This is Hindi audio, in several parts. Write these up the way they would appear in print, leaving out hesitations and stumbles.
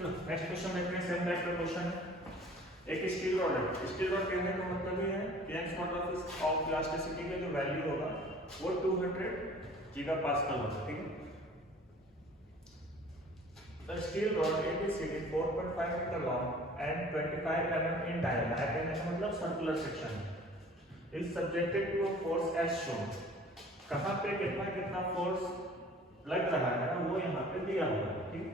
चलो नेक्स्ट क्वेश्चन देखते हैं। सेम टाइप का क्वेश्चन है। एक स्टील रॉड है। स्टील रॉड कहने का मतलब ये है कि यंग्स मॉडुलस ऑफ इलास्टिसिटी का जो वैल्यू होगा वो 200 गीगापास्कल होगा। ठीक है। The steel rod ABCD 4.5 meter long and 25 mm in diameter कहने का मतलब circular section is subjected to a force as shown। कहाँ पे कितना कितना फोर्स लग रहा है ना वो यहाँ पे दिया हुआ है। ठीक।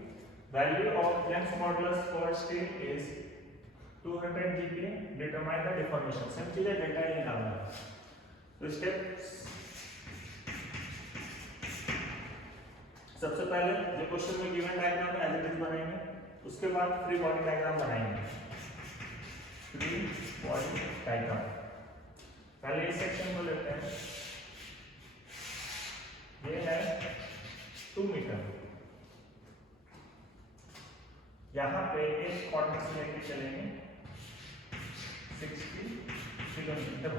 Value of Young's modulus for steel is 200 GPa। Determine the deformation. सब चीजें डेटा ही निकालना है। तो स्टेप्स सबसे पहले जो क्वेश्चन में गिवन डायग्राम है एज इट इज बनाएंगे। उसके बाद फ्री बॉडी डायग्राम बनाएंगे। फ्री बॉडी डायग्राम पहले इस सेक्शन को लेते हैं। ये है 2 मीटर। यहां पे एक कॉर्नर से लेके चलेंगे 60 किलोमीटर,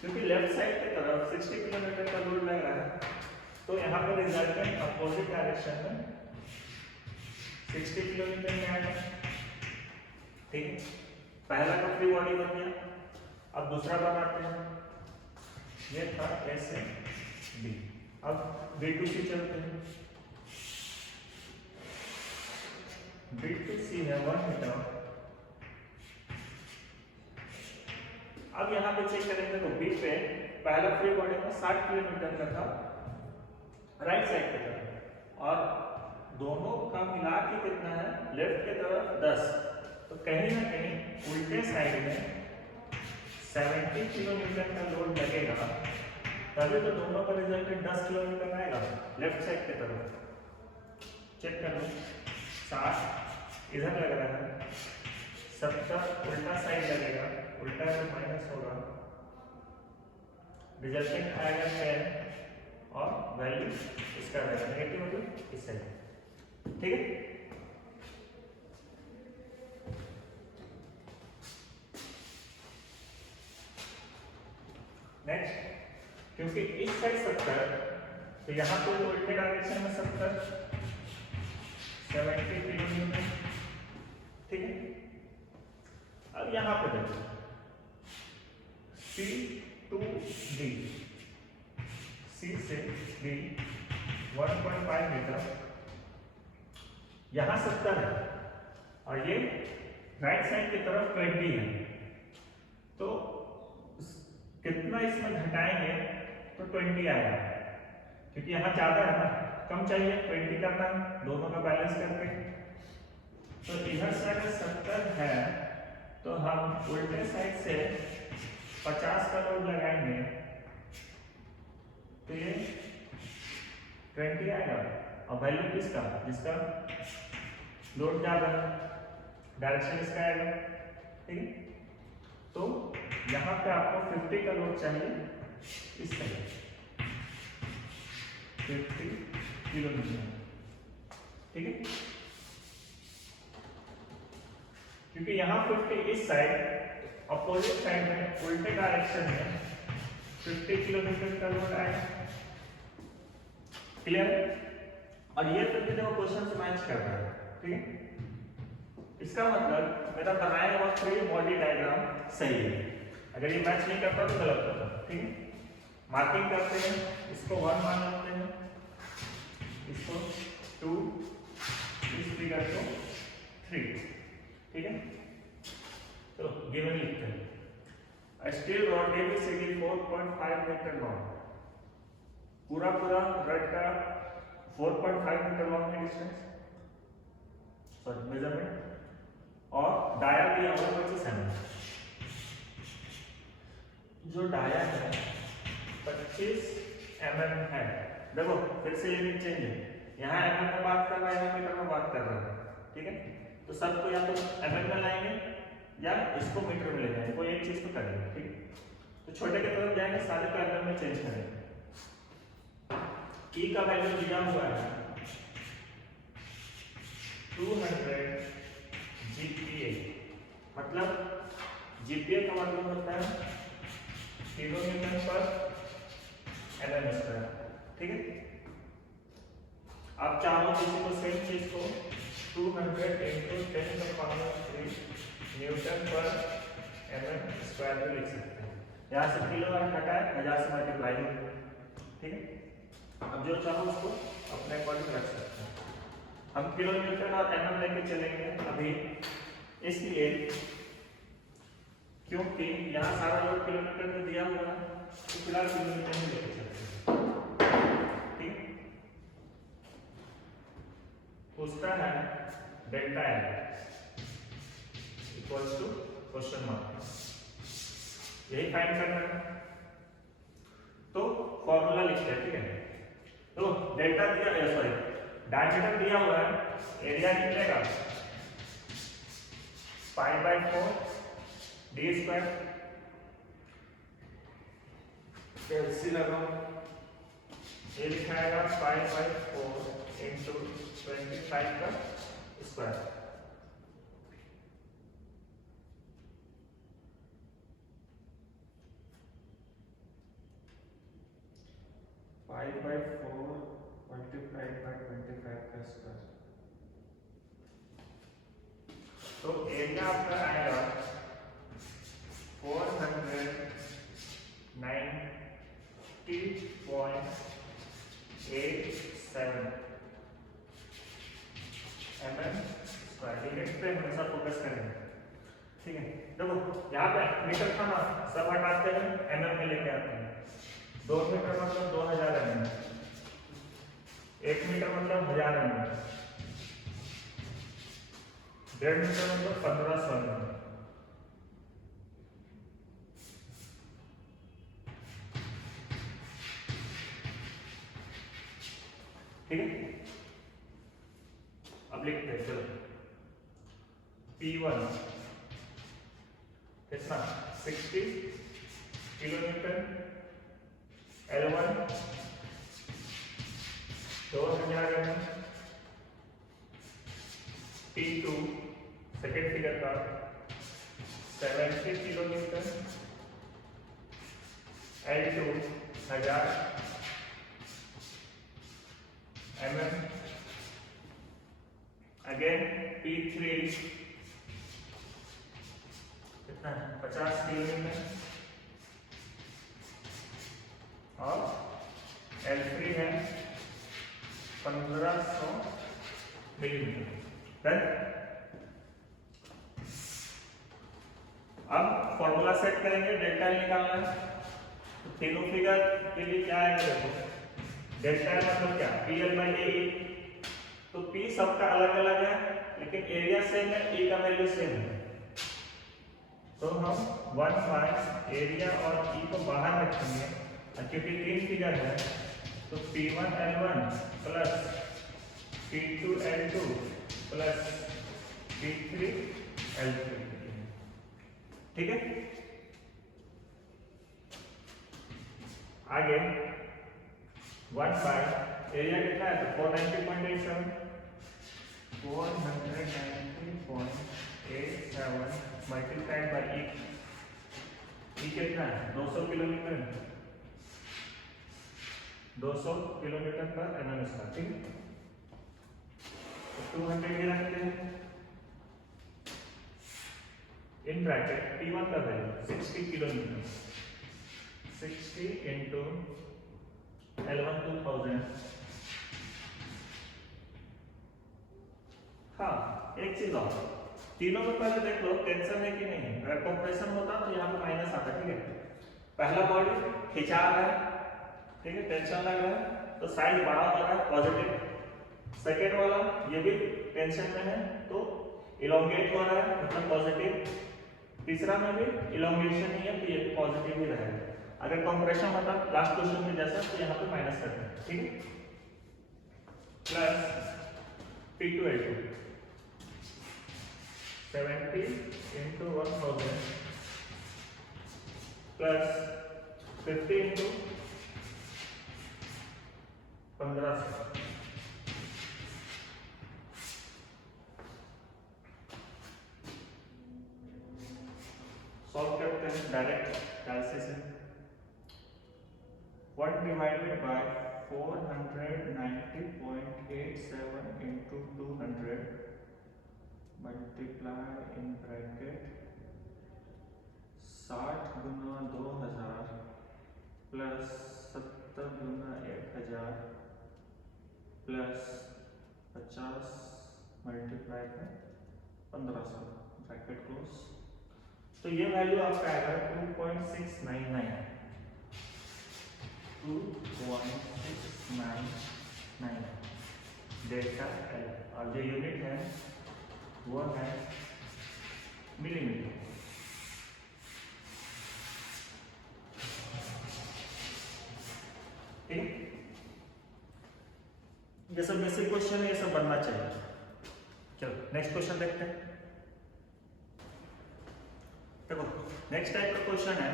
क्योंकि लेफ्ट साइड की तरफ 60 किलोमीटर का लोड लग रहा है तो यहाँ पर रिजल्टेंट अपोजिट डायरेक्शन में 60 किलोमीटर में आएगा। ठीक है। पहला का फ्री बॉडी बन गया। अब दूसरा बनाते हैं। ये था ए से बी। अब बी टू सी चलते हैं। बी टू सी है 1 मीटर। अब यहाँ पे चेक करेंगे तो बी पे पहला फ्री बॉडी में 60 किलोमीटर का था राइट साइड की तरफ और दोनों का मिला के कितना है लेफ्ट की तरफ 10। तो कहीं ना कहीं उल्टे साइड में 70 किलोमीटर का लोड लगेगा तभी तो दोनों का रिजल्ट 10 किलोमीटर आएगा लेफ्ट साइड की तरफ। चेक कर लो 60 इधर लग रहा है 70 उल्टा साइड लगेगा। उल्टा तो माइनस होगा। रिजल्टेंट आएगा 10 और वैल्यू इसका रहेगा नेगेटिव मतलब इस साइड। ठीक है। नेक्स्ट क्योंकि इस साइड 70 तो यहाँ पे उल्टे डायरेक्शन में 70 किलोमीटर। ठीक है। अब यहाँ पे देखो C to D, C से D 1.5 मीटर। यहाँ 70 है और ये राइट साइड की तरफ 20 है। तो कितना इसमें घटाएंगे तो 20 आएगा, क्योंकि यहाँ ज्यादा है ना, कम चाहिए 20 करना है दोनों का बैलेंस करके। तो इधर से अगर 70 है तो हम उल्टे साइड से 50 का लोड लगाएंगे तो ये 20 आएगा। और वैल्यू किसका जिसका लोड ज्यादा है डायरेक्शन इसका आएगा। ठीक है। तो यहाँ पे आपको 50 का लोड चाहिए इस साइड 50 किलोमीटर। ठीक है। क्योंकि यहाँ 50 इस साइड अपोजिट साइड में उल्टे डायरेक्शन में 50 किलोमीटर का लोड आएगा। क्लियर। और ये 50 देखो क्वेश्चन से मैच कर रहा है। ठीक है। इसका मतलब मेरा बनाया हुआ फ्री बॉडी डायग्राम सही है। अगर ये मैच नहीं करता तो गलत होता। ठीक है। मार्किंग करते हैं, इसको 1 मान लेते हैं, इसको 2, इस फिगर को 3। ठीक है। तो गिवन लिखते हैं। A steel rod ABCD 4.5 metre long. पूरा रड का 4.5 मीटर लॉन्ग है डिस्टेंस, सॉरी मेजरमेंट। और डाया दिया हुआ 25 mm। जो डाया है 25 mm है। देखो फिर से यूनिट चेंज है। यहाँ mm में बात कर रहा है, यहाँ मीटर में बात कर रहा है। ठीक है। तो सबको या तो mm में लाएंगे या इसको मीटर में ले जाएंगे, कोई एक चीज तो करेंगे। ठीक। तो छोटे की तरफ जाएंगे, सारे को mm में चेंज करेंगे। E का वैल्यू दिया हुआ है 200 GPa। मतलब GPa का मतलब होता है किलोमीटर पर mm²। ठीक है। आप चाहो किसी को सेम चीज को 200 into 10 का पावर 3 न्यूटन पर mm स्क्वायर भी लिख सकते हैं। यहाँ से किलो और हटा है 1000 से मल्टीप्लाई, ठीक है। अब जो चाहो उसको अपने अकॉर्डिंग रख सकते हैं। हम किलो न्यूटन और mm लेके चलेंगे अभी, इसलिए क्योंकि यहाँ सारा लोड किलोमीटर में दिया हुआ है, तो फिलहाल किलोमीटर में लेके चलते हैं, ठीक है। पूछता है delta L equals to question mark, यही फाइंड करना है। तो फॉर्मूला लिखते हैं, ठीक है। तो डेल्टा दिया है, सॉरी डायमीटर दिया हुआ है, एरिया निकलेगा π/4 d स्क्वायर, कैलसी लगाओ, ये लिखाएगा π/4 into 25 का स्क्वायर, π/4 multiplied by 25 का स्क्वायर। तो एरिया आपका आएगा 490.87 mm स्क्वायर। यूनिट पे हमेशा फोकस करेंगे, ठीक है। देखो यहाँ पे मीटर था ना, सब हटाते हैं mm में लेके आते हैं। 2 मीटर मतलब 2000 mm, 1 मीटर मतलब 1000 mm, 1.5 मीटर मतलब 1500 mm, ठीक है। अब लिखते हैं, चलो P1 कितना 60 kilometre, L1 2000 mm, P2 second figure का 70 kilometre, L2 1000 mm, again P3 कितना 50 किलोमीटर, और L3 है 1500 मिलीमीटर। डन। अब फॉर्मूला सेट करेंगे, डेल्टा निकालना है। तो तीनों फिगर के लिए क्या आएगा, देखो डेल्टा मतलब क्या, PL/AE। तो P सबका अलग अलग है, लेकिन एरिया सेम है, E का वैल्यू सेम है। तो हम 1 एरिया और E को बाहर रखेंगे, क्योंकि 3 फिगर है। तो P1L1 plus P2L2 plus P3L3, ठीक है। आगे 1 एरिया कितना है, तो 490.87, 490.87 मल्टीप्लाइड बाई E कितना है 200 किलोमीटर, 200 किलोमीटर पर mm स्क्वायर, ठीक है। तो 200 ये रखते हैं, इन ब्रैकेट P1 का वैल्यू 60 किलोमीटर, 60 into L1 2000। हाँ एक चीज और, तीनों में पहले देख लो टेंशन है कि नहीं है। अगर कंप्रेशन होता तो यहाँ पे माइनस आता, ठीक है। पहला बॉडी खिंचा रहा है, ठीक है, टेंशन लग रहा है, तो साइज बड़ा हो रहा है पॉजिटिव। सेकेंड वाला ये भी टेंशन में है, तो इलोंगेट हो रहा है मतलब पॉजिटिव। तीसरा में भी इलोंगेशन ही है, तो ये पॉजिटिव ही रहेगा। अगर कंप्रेशन होता लास्ट क्वेश्चन में जैसा, तो यहाँ पे माइनस करते हैं, ठीक है। Plus P2L2 70 into 1000 plus 50 into 1500। Solve करते हैं direct calculation. 1 divided by 490.87 into 200 multiply in bracket 60 Guna 2000 plus 70 Guna 1000 plus 50 multiply में 1500 ब्रैकेट क्लोज। तो ये वैल्यू आपका आएगा 2.699 डेल्टा एल, और जो यूनिट है वो है मिलीमीटर। ठीक, ये सब बेसिक क्वेश्चन है, ये सब बनना चाहिए। चलो नेक्स्ट क्वेश्चन देखते हैं। देखो नेक्स्ट टाइप का क्वेश्चन है,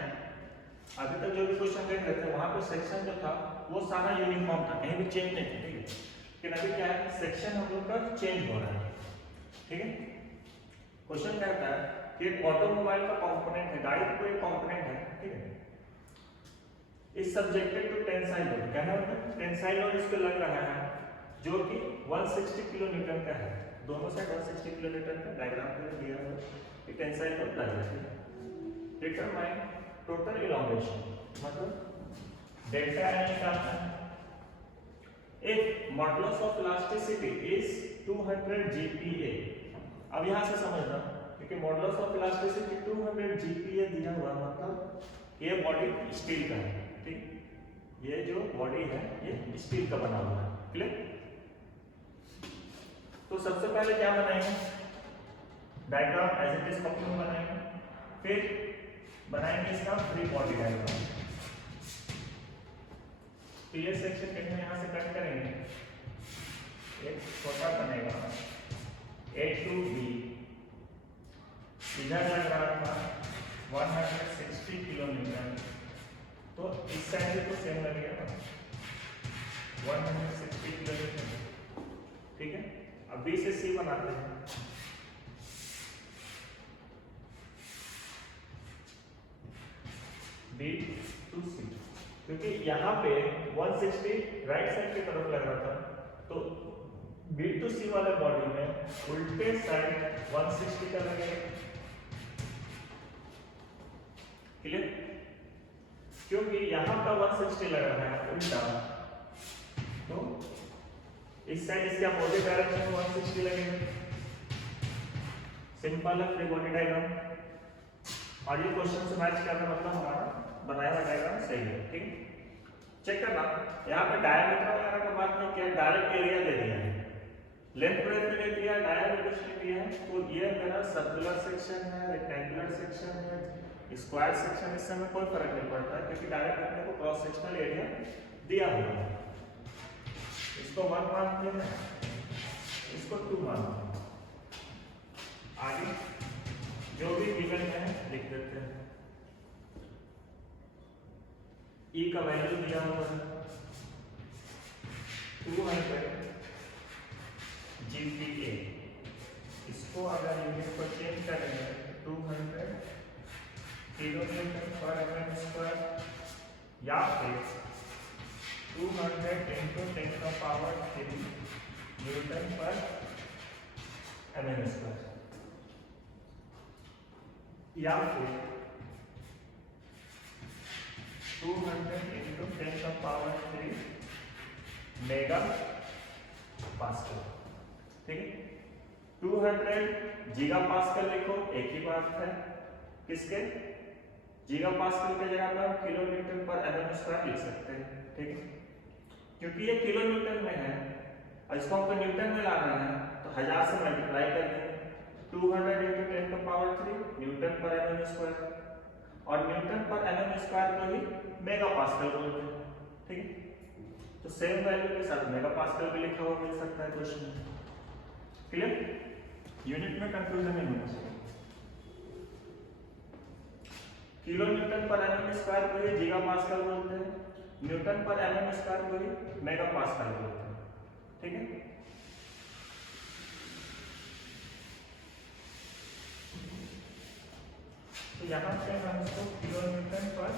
अभी तक जो भी क्वेश्चन देख रहे थे वहां पे सेक्शन जो था वो सारा यूनिफॉर्म था, कहीं भी चेंज नहीं था। ठीक है, लेकिन अभी क्या है, सेक्शन हम लोग का चेंज हो रहा है। ठीक है, क्वेश्चन कहता है कि एक ऑटोमोबाइल का कंपोनेंट है, गाड़ी का कोई कंपोनेंट है। ठीक है, इस सब्जेक्टेड टू टेंसाइल लोड, कहना मतलब टेंसाइल लोड इस पे लग रहा है जो कि 160 किलो न्यूटन का है, दोनों साइड 160 किलो न्यूटन का डायग्राम पे दिया हुआ है, टेंसाइल लोड लग रहा है। डिटरमाइन टोटल इलॉन्गेशन, मतलब डेल्टा एल निकालना है। If modulus of elasticity is 200 GPa, अब यहां से समझना, क्योंकि मॉडुलस ऑफ इलास्टिसिटी 200 GPa दिया हुआ, मतलब ये बॉडी स्टील का है। ठीक, ये जो बॉडी है ये स्टील का बना हुआ है। क्लियर? तो सबसे पहले क्या बनाएंगे, diagram as it is copy में बनाएंगे, फिर बनाएंगे इसका फ्री बॉडी डायग्राम। तो ये सेक्शन में यहां से कट करेंगे, एक छोटा बनेगा A to B, इधर लग रहा था 160 किलो न्यूटन, तो इस साइड से तो सेम लगेगा 160 किलो न्यूटन। ठीक है, अब B से C बनाते हैं। B to C, क्योंकि यहाँ पे 160 राइट साइड की तरफ लग रहा था, तो B to C वाले बॉडी में उल्टे साइड 160 का लगेगा। क्लियर? क्योंकि यहाँ का 160 लग रहा है उल्टा, तो इस साइड इसके अपोजिट डायरेक्शन में 160 लगेगा। सिंपल है फ्री बॉडी डायग्राम, और ये क्वेश्चन से मैच करना, मतलब हमारा बनाया हुआ डायग्राम सही है। ठीक, चेक करना, यहाँ पे डायमीटर वगैरह का बात नहीं किया, डायरेक्ट एरिया दे दिया है, लेंथ ब्रेथ भी नहीं दिया, डायमीटर कुछ नहीं दिया है। तो ये मेरा सर्कुलर सेक्शन है, रेक्टेंगुलर सेक्शन है, स्क्वायर सेक्शन, इससे हमें कोई फर्क नहीं पड़ता है, क्योंकि डायरेक्ट अपने को क्रॉस सेक्शनल एरिया दिया हुआ है। इसको 1 मानते हैं, इसको 2 मानते हैं। आगे जो भी गिवन है लिख देते हैं। E का वैल्यू दिया हुआ है 200 GPa, इसको अगर यूनिट को चेंज करेंगे 200 किलो न्यूटन पर mm स्क्वायर, या फिर 200 into 10 का पावर 3 न्यूटन पर mm स्क्वायर, या फिर 200 into 10 का पावर 3 मेगा पास्कल। ठीक है, 200 गीगा पास्कल लिखो, एक ही बात है, किसके गीगा पास्कल के जगह पर किलो न्यूटन पर mm स्क्वायर लिख सकते हैं। ठीक है, क्योंकि ये किलो न्यूटन में है और इसको हमको न्यूटन में लाना है, तो 1000 से मल्टीप्लाई कर देंगे, 200 into 10 का पावर 3 न्यूटन पर mm स्क्वायर, और न्यूटन पर mm स्क्वायर को ही मेगा पास्कल बोलते हैं। ठीक है, तो सेम वैल्यू के साथ मेगा पास्कल भी लिखा हुआ मिल सकता है क्वेश्चन में। क्लियर? यूनिट में कंफ्यूजन नहीं होना चाहिए। किलो न्यूटन पर mm स्क्वायर को ही गीगा पास्कल बोलते हैं, न्यूटन पर mm स्क्वायर को ही मेगा पास्कल बोलते हैं। ठीक है, तो यहाँ पे हम इसको किलो न्यूटन पर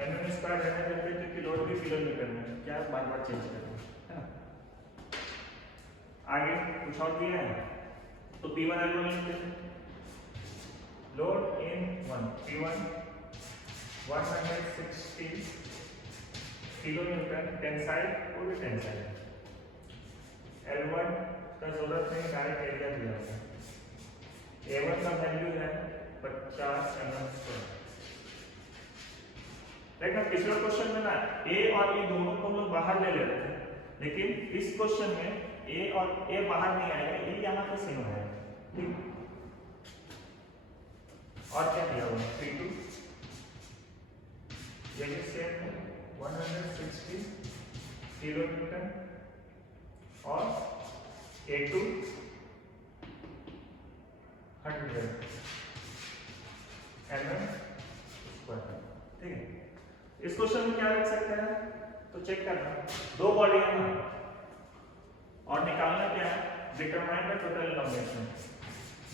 mm स्क्वायर रहने देते हैं, क्योंकि लोड भी किलो न्यूटन में, क्या बार बार चेंज करें, है ना। आगे कुछ और दिया है, तो P1 L1 लिखते हैं, load in 1 P1 160 kilonewton tensile, full tensile. L1 का जरूरत नहीं, डायरेक्ट एरिया दिया हुआ है। A1 का वैल्यू है 50 mm²। देखना पिछले क्वेश्चन में ना A और E दोनों को हम लोग बाहर ले लेते थे, लेकिन इस क्वेश्चन में A और A बाहर नहीं आएगा, E यहाँ पे सेम है, ठीक। और क्या दिया हुआ है P2, ये भी सेम है 160 किलोन्यूटन, और A2 100 mm², ठीक है। इस क्वेश्चन में क्या लिख सकते हैं, तो चेक करना, दो बॉडी है ना, और निकालना क्या है, determine the total illumination,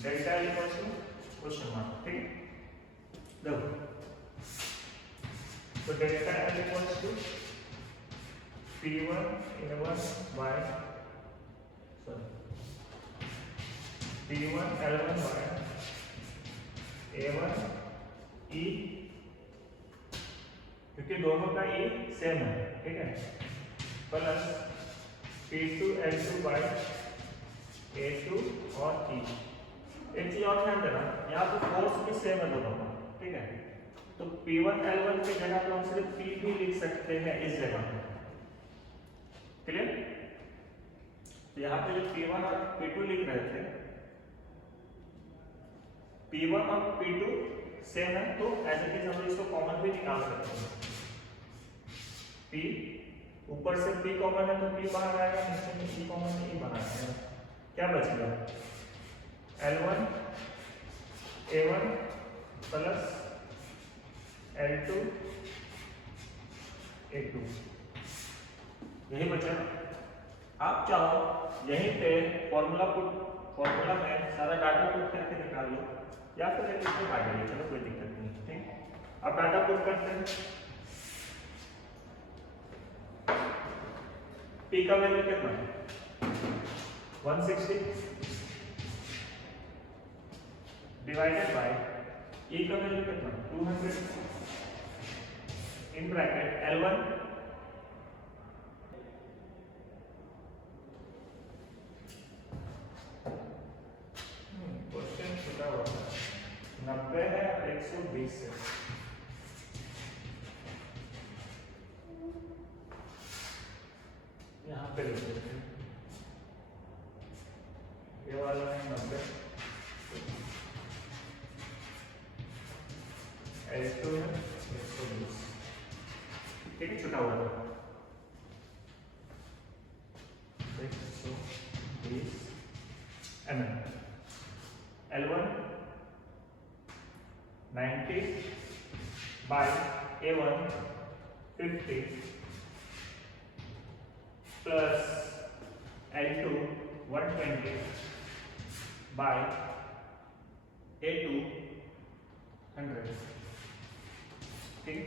delta equals to question mark, ठीक है। देखो, तो delta L equals to P1 A1 by P1 L1 by A1 E, क्योंकि दोनों का E सेम है, ठीक है, plus P2 L2 by A2 और E। एक चीज और ध्यान देना, यहाँ पे फोर्स भी सेम है दोनों का, ठीक है, तो P1 L1 की जगह पे हम सिर्फ P भी लिख सकते हैं इस जगह पे, क्लियर। तो यहाँ पे जो P1 और P2 लिख रहे थे, P1 और P2 सेम है, तो ऐसे कि हम इसको कॉमन भी निकाल सकते हैं। P ऊपर से P कॉमन है तो P बाहर आएगा, नीचे में P कॉमन नहीं बाहर आएगा, क्या बचेगा L1 A1 plus L2 A2, यही बचा। आप चाहो यहीं पे फॉर्मूला में सारा डाटा पुट करके निकाल लो, या फिर एक इसको काट लीजिए, चलो कोई दिक्कत नहीं, ठीक। अब डाटा पुट करते हैं, P का वैल्यू कितना है 160 डिवाइडेड बाय E का वैल्यू कितना 200 इन ब्रैकेट L1 क्वेश्चन छोटा हुआ 90 है और 120 है, यहाँ पे लिख देते हैं, ये वाला है 90, L2 है 120, ठीक है, छोटा हुआ था 120 mm। L1 90 by A1 50 plus L2 120 by A2 100, ठीक।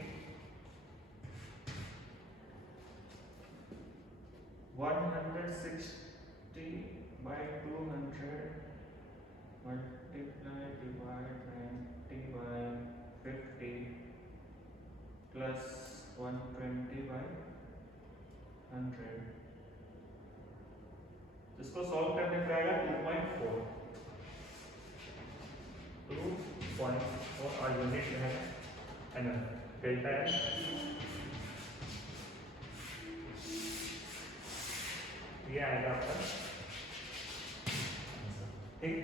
160 by 200 multiply divide 90 by 50 plus 120 by 100, इसको सॉल्व करने पे आएगा 2.4 और यूनिट है एनएम, डेल्टा एल ये आएगा आपका, ठीक।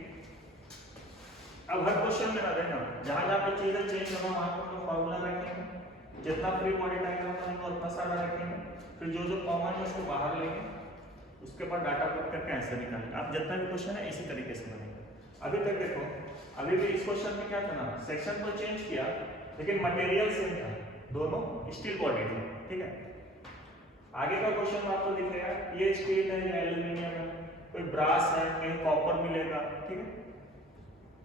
अब हर क्वेश्चन में ना देखना, जहां जहां पे चीजें चेंज होना वहां पर हम फॉर्मूला रखेंगे, जितना फ्री बॉडी डायग्राम बनेगा उतना सारा रखेंगे, फिर जो जो कॉमन है उसको बाहर लेंगे, उसके बाद डाटा पुट करके आंसर निकालेंगे। आप जितना भी क्वेश्चन है इसी तरीके से बनेगा। अभी तक देखो, अभी भी इस क्वेश्चन में क्या था ना, सेक्शन तो चेंज किया लेकिन मटेरियल सेम था, दोनों स्टील बॉडी थी, ठीक है। आगे का क्वेश्चन आपको दिखेगा, ये स्टील है या एल्यूमिनियम है, कोई ब्रास है, कहीं कॉपर मिलेगा, ठीक है।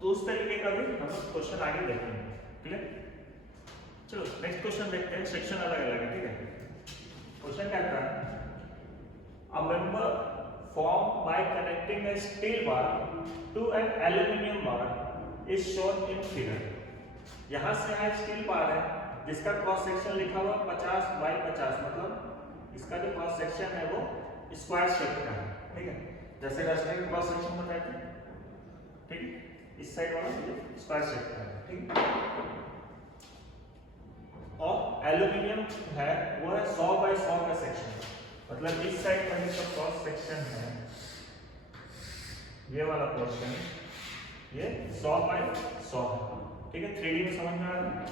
तो उस तरीके का भी हम क्वेश्चन आगे देखेंगे, क्लियर। चलो नेक्स्ट क्वेश्चन देखते हैं, सेक्शन अलग अलग है, ठीक है। क्वेश्चन क्या था, a member formed by connecting a steel bar to an aluminum bar is shown in figure. यहाँ से यहाँ स्टील बार है जिसका क्रॉस सेक्शन लिखा हुआ 50 बाई 50, मतलब इसका जो क्रॉस सेक्शन है वो स्क्वायर शेप का है, ठीक है, जैसे रस्टर का क्रॉस सेक्शन बताया था, ठीक है, इस साइड वाला स्क्वायर शेप का है, ठीक है, और एल्यूमिनियम है वो है 100 बाई 100 का सेक्शन, मतलब इस साइड का जो क्रॉस सेक्शन है ये वाला पोर्शन ये 100 बाई 100 है, ठीक है, 3D में समझ में आ रहा है।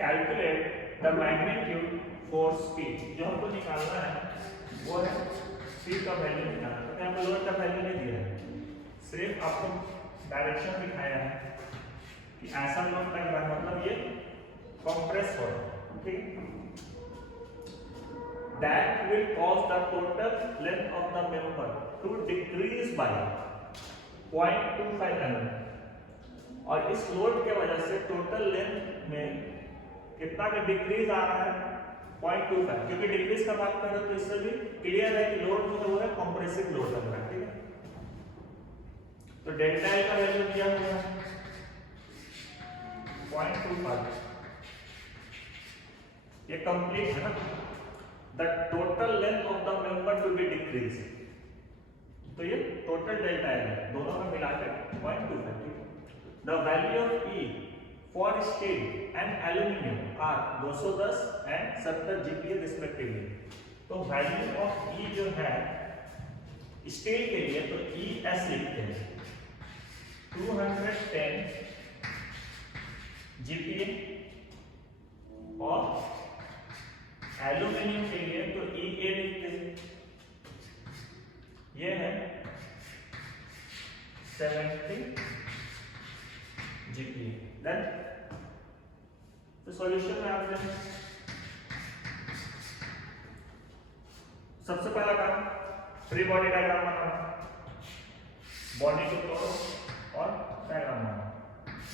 Calculate the magnitude force P, जो हमको निकालना है वो है P का वैल्यू निकालना है, तो यहाँ पर लोड का वैल्यू नहीं दिया है, सिर्फ आपको डायरेक्शन दिखाया है कि ऐसा लोड लग रहा है, मतलब ये कंप्रेस हो रहा है, ठीक, that will cause the total length of the member to decrease by 0.25 mm, और इस लोड के वजह से टोटल लेंथ में कितना का डिक्रीज आ रहा है 0.25, क्योंकि डिक्रीज का बात कर रहे हो तो इससे भी क्लियर है कि लोड जो है वो है कंप्रेसिव लोड लग रहा है, ठीक है, तो डेल्टा एल का वैल्यू दिया हुआ है 0.25, ये कंप्लीट है ना, the total length of the member to be decrease, तो ये टोटल डेल्टा एल है, दोनों का मिलाकर 0.25, ठीक है, the value of E for steel and aluminium are 210 and 70 GPa respectively, तो वैल्यू ऑफ ई जो है स्टील के लिए तो ई एस लिखते हैं 210 GPa, और एल्यूमिनियम के लिए तो ई ए लिखते हैं, ये है 70 GPa, देन तो सॉल्यूशन में आपने सबसे पहला काम फ्री बॉडी डायग्राम बनाना, बॉडी को तोड़ो और डायग्राम बनाओ,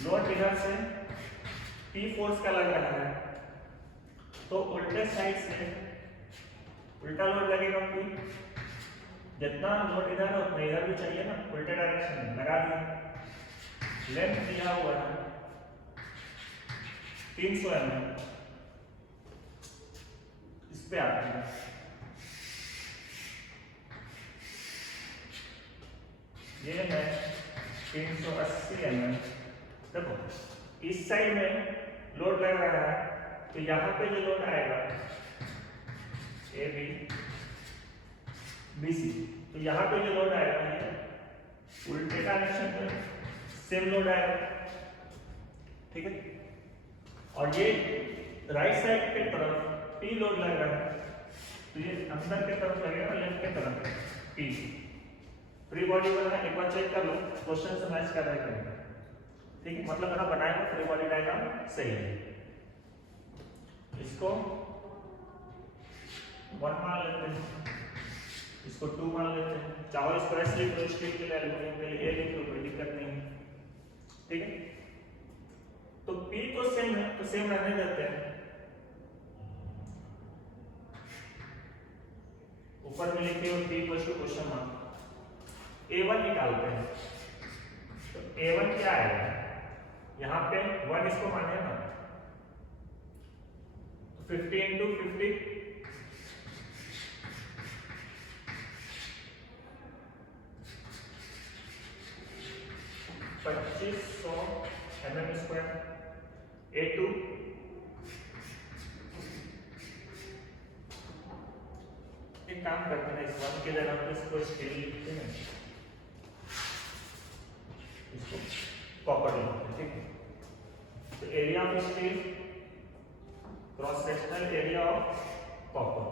लोड इधर से P फोर्स का लग रहा है तो उल्टे साइड से उल्टा लोड लगेगा P, जितना लोड इधर है उतना इधर भी चाहिए ना, उल्टे डायरेक्शन में लगा दिया, लेंथ दिया हुआ है 300 mm, इस पे आते हैं, ये है 380 mm, देखो इस साइड में लोड लग रहा है तो यहाँ पे जो लोड आएगा ए बी बी सी, तो यहाँ पे जो लोड आएगा ये उल्टे डायरेक्शन में सेम लोड आएगा, ठीक है, और ये राइट साइड के तरफ P लोड लग रहा है तो ये अंदर के तरफ लगेगा, लेफ्ट के तरफ P, फ्री बॉडी बना, एक बार चेक कर लो क्वेश्चन से मैच कर रहा है, ठीक है, मतलब अगर बनाएगा फ्री बॉडी डायग्राम सही है, इसको 1 मान लेते हैं, इसको 2 मान लेते हैं, चाहो इसको ऐसे लिख लो, स्टील के लिए एल्यूमिनियम के लिए ए लिख लो, कोई दिक्कत नहीं है, ठीक है, तो P तो सेम है तो सेम रहने देते हैं, ऊपर में लिखे हो P equal to question mark, A1 निकालते हैं, तो A1 क्या आएगा, यहाँ पे 1 इसको माने ना, 50 into 50 2500 mm स्क्वायर, A2 एक काम करते हैं, इस 1 के जगह पे इसको स्केल लिखते हैं, इसको कॉपर लिखते हैं, ठीक है, तो area of steel cross sectional area of copper,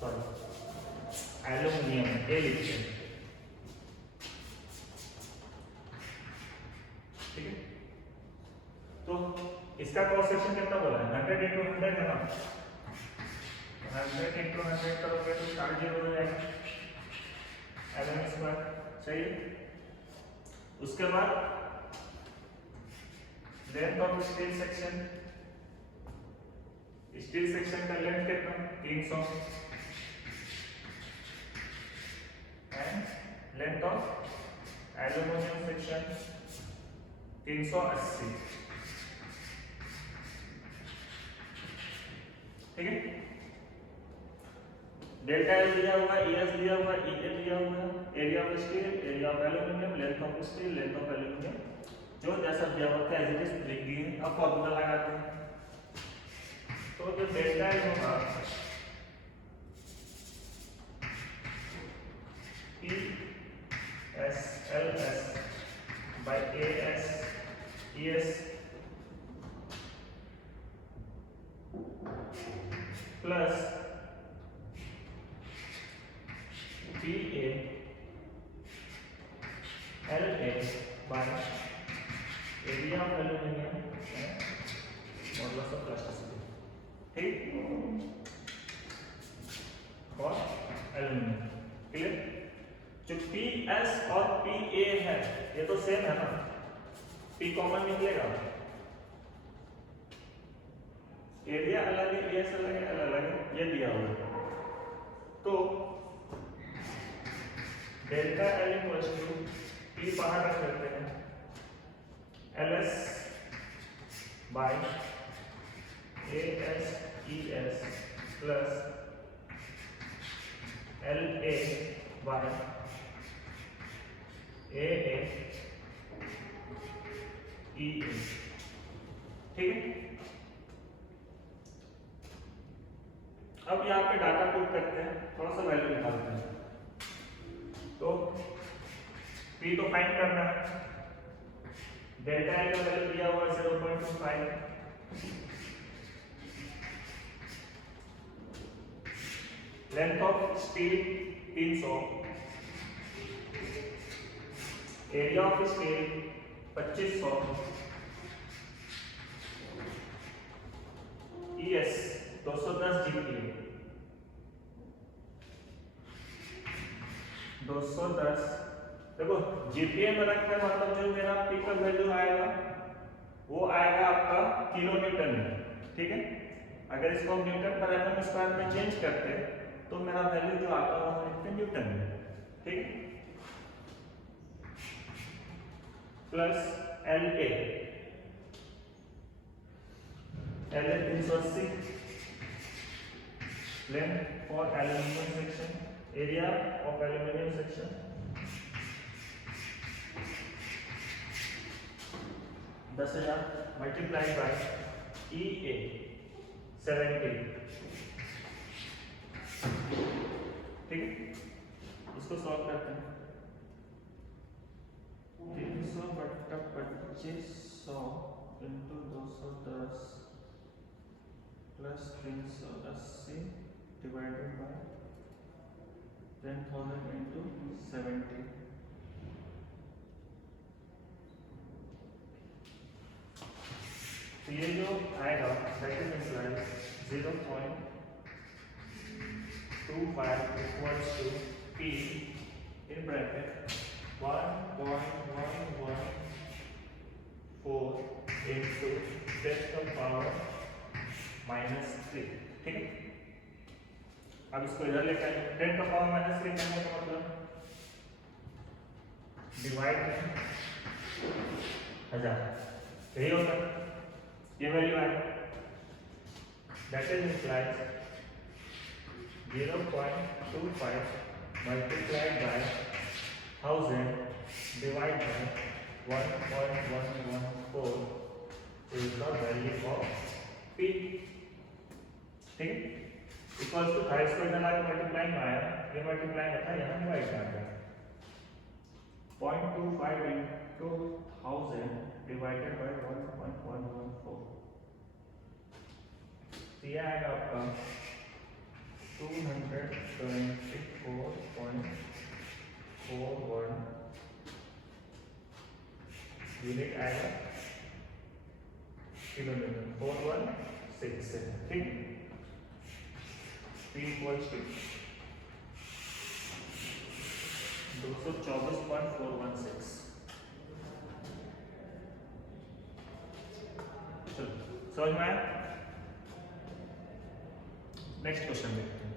sorry aluminium ए लिखते हैं, ठीक है, तो इसका क्रॉस सेक्शन कितना बोला है 100 into 100 है ना, 100 into 100 करोगे तो 0 हो जाएगा एलएम स्क्वायर, सही है, उसके बाद length of steel section steel section का लेंथ कितना 300 and length of aluminium section 380। ठीक है, डेल्टा एल दिया हुआ, ईएस दिया हुआ, ईए दिया हुआ, area of steel, area of aluminium, length of steel, length of aluminium, जो जैसा दिया हुआ था एज इट इज लिख दिए। अब फॉर्मूला लगाते हैं। तो जो डेल्टा एल होगा P S L S by A S E S plus P A L A by area of aluminium modulus of plasticity. ठीक, और एल्यूमिनियम क्लियर। जो पी एस और पी ए है ये तो सेम है ना, पी कॉमन निकलेगा, एरिया अलग है, एस अलग है, एल अलग है, ये दिया हुआ। तो delta L equals to P बाहर रख लेते हैं, L S by A S E S plus L A by A E A. ठीक है, अब यहाँ पे डाटा पुट करते हैं, थोड़ा सा वैल्यू निकालते हैं। तो P तो फाइंड करना है, डेल्टा एल का वैल्यू दिया हुआ 0.25, length of steel 300, area of steel 2500, ES 210 GPa 210। देखो जीपीए में रखते हैं मतलब जो मेरा पी का वैल्यू आएगा वो आएगा आपका किलो न्यूटन में। ठीक है, अगर इसको हम न्यूटन पर एटम स्क्वायर में चेंज करते हैं तो मेरा वैल्यू जो आता है वो लिखते हैं न्यूटन में। ठीक है, plus L A 380, length for aluminium section, area of aluminium section 10,000 multiplied by E A 70। ठीक है, इसको सॉल्व करते हैं। 300 बट्टा 2500 into 210 plus 380 divided by 10,000 into 70। तो ये जो आएगा that is equal 0.25 equals to P in bracket 1.114 into 10 to the power -3। ठीक है, अब इसको इधर लेकर आइए, 10 to the power -3 करने का मतलब डिवाइड में 1000, यही होता है, ये वैल्यू आएगा that is implies 0.25 multiplied by 1000 divide by 1.114 is the value of P। ठीक है, इक्वल्स टू था, इसको इधर आके मल्टीप्लाई में आया, ये मल्टीप्लाई में था, यहाँ डिवाइड में आ गया। 0.25 into 1000 divided by 1.114, तो यह आएगा आपका 224.41 यूनिट आएगा किलोमीटर 4167। ठीक, P इक्वल्स टू 224.416। चलो समझ में आया? नेक्स्ट क्वेश्चन देखते हैं।